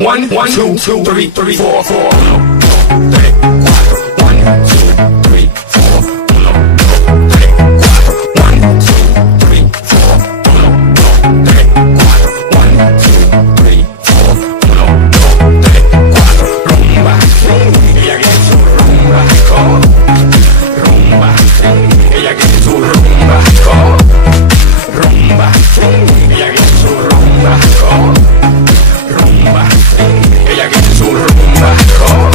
One, two, three, four, four. Uno, dos, tres, cuatro. One, two, three, four. Uno, dos, tres, cuatro. One, two, three, four. Uno, dos, tres, cuatro. One, two, three, four. Uno, dos, tres, cuatro. Rumba, ella quiere su rumba, rumba, ella quiere su rumba, rumba, ella quiere su rumba, rumba, ella quiere su rumba.